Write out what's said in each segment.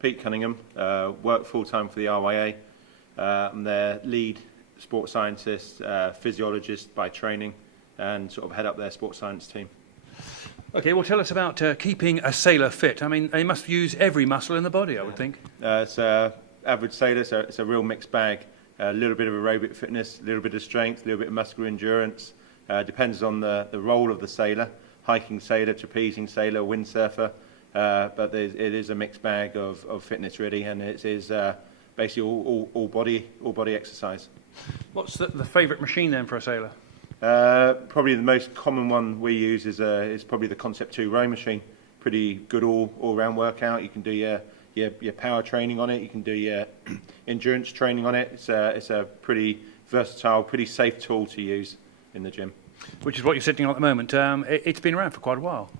Pete Cunningham, work full-time for the RYA. I'm their lead sports scientist, physiologist by training, and sort of head up their sports science team. Okay, well, tell us about keeping a sailor fit. I mean, they must use every muscle in the body, I would think. It's an average sailor, so it's a real mixed bag. A little bit of aerobic fitness, a little bit of strength, a little bit of muscular endurance. Depends on the role of the sailor. Hiking sailor, trapezing sailor, windsurfer. But it is a mixed bag of fitness, really, and it is basically all body exercise. What's the favourite machine then for a sailor? Probably the most common one we use is probably the Concept 2 rowing machine. Pretty good all-round workout. You can do your power training on it. You can do your endurance training on it. It's a pretty versatile, pretty safe tool to use in the gym. Which is what you're sitting on at the moment. It's been around for quite a while.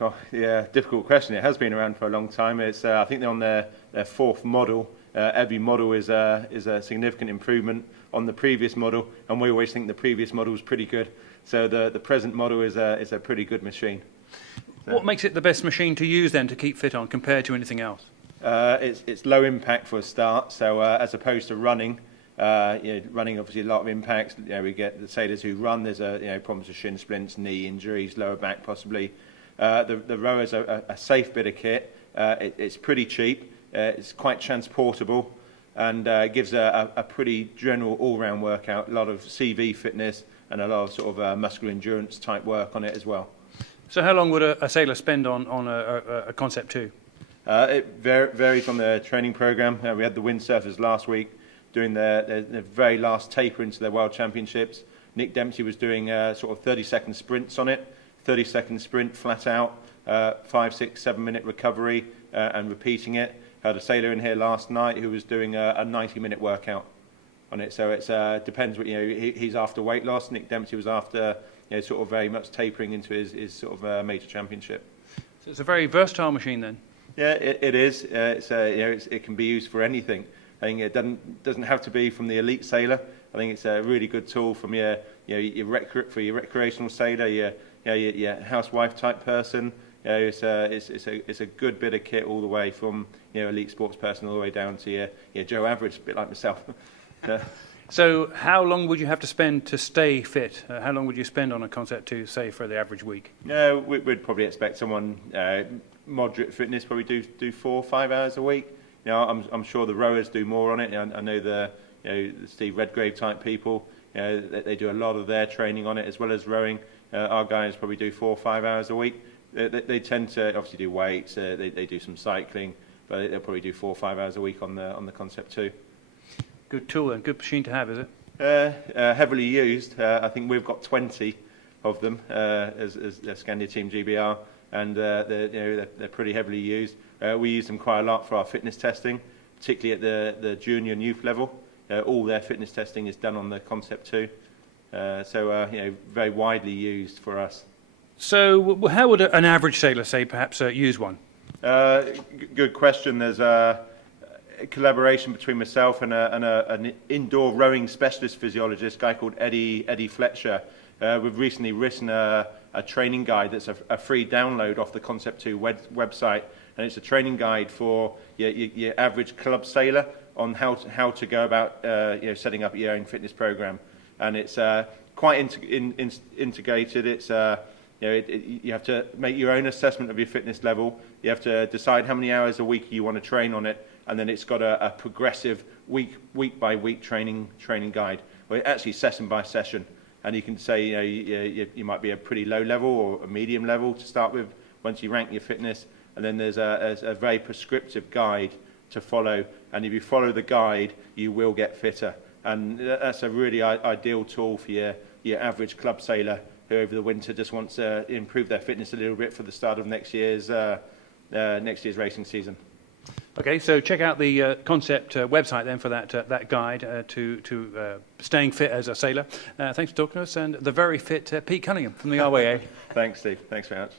Oh, yeah, difficult question. It has been around for a long time. It's I think they're on their fourth model. Every model is a significant improvement on the previous model, and we always think the previous model was pretty good. So the present model is a pretty good machine. So, what makes it the best machine to use then to keep fit on compared to anything else? It's low impact for a start. So as opposed to running, running obviously a lot of impacts. We get the sailors who run. There's problems with shin splints, knee injuries, lower back possibly. The rowers are a safe bit of kit. It's pretty cheap. It's quite transportable, and gives a pretty general all-round workout. A lot of CV fitness and a lot of sort of muscular endurance type work on it as well. So how long would a sailor spend on a Concept 2? It varies on the training program. We had the windsurfers last week doing their very last taper into their World Championships. Nick Dempsey was doing sort of 30-second sprints on it. 30-second sprint flat out, 5, 6, 7 minute recovery, and repeating it. Had a sailor in here last night who was doing a 90-minute workout on it. So it depends. He's after weight loss. Nick Dempsey was after sort of very much tapering into his sort of major championship. So it's a very versatile machine then. Yeah, it is. It can be used for anything. I think it doesn't have to be from the elite sailor. I think it's a really good tool from for your recreational sailor, your housewife type person. It's a good bit of kit all the way from elite sports person all the way down to your Joe Average, a bit like myself. So how long would you have to spend to stay fit? How long would you spend on a Concept 2, say, for the average week? We'd probably expect someone moderate fitness probably do 4 or 5 hours a week. I'm sure the rowers do more on it. I know the Steve Redgrave type people. They do a lot of their training on it as well as rowing. Our guys probably do 4 or 5 hours a week. They tend to obviously do weights. They do some cycling, but they'll probably do 4 or 5 hours a week on the Concept 2. Good tool and good machine to have, is it? Heavily used. I think we've got 20 of them as Scandia Team GBR, and they're pretty heavily used. We use them quite a lot for our fitness testing, particularly at the junior and youth level. All their fitness testing is done on the Concept 2, so very widely used for us. So how would an average sailor, say, perhaps use one? Good question. There's a collaboration between myself and an indoor rowing specialist physiologist, a guy called Eddie Fletcher. We've recently written a training guide that's a free download off the Concept 2 website, and it's a training guide for your average club sailor on how to go about setting up your own fitness program, and it's quite integrated. It's you have to make your own assessment of your fitness level. You have to decide how many hours a week you want to train on it, and then it's got a progressive week by week training guide, well, actually session by session, and you can say you might be a pretty low level or a medium level to start with once you rank your fitness, and then there's a very prescriptive guide to follow, and if you follow the guide you will get fitter, and that's a really ideal tool for your average club sailor who over the winter just wants to improve their fitness a little bit for the start of next year's racing season. Okay, so check out the Concept website then for that guide to staying fit as a sailor. Thanks for talking to us, and the very fit Pete Cunningham from the RYA. Thanks, Steve. Thanks very much.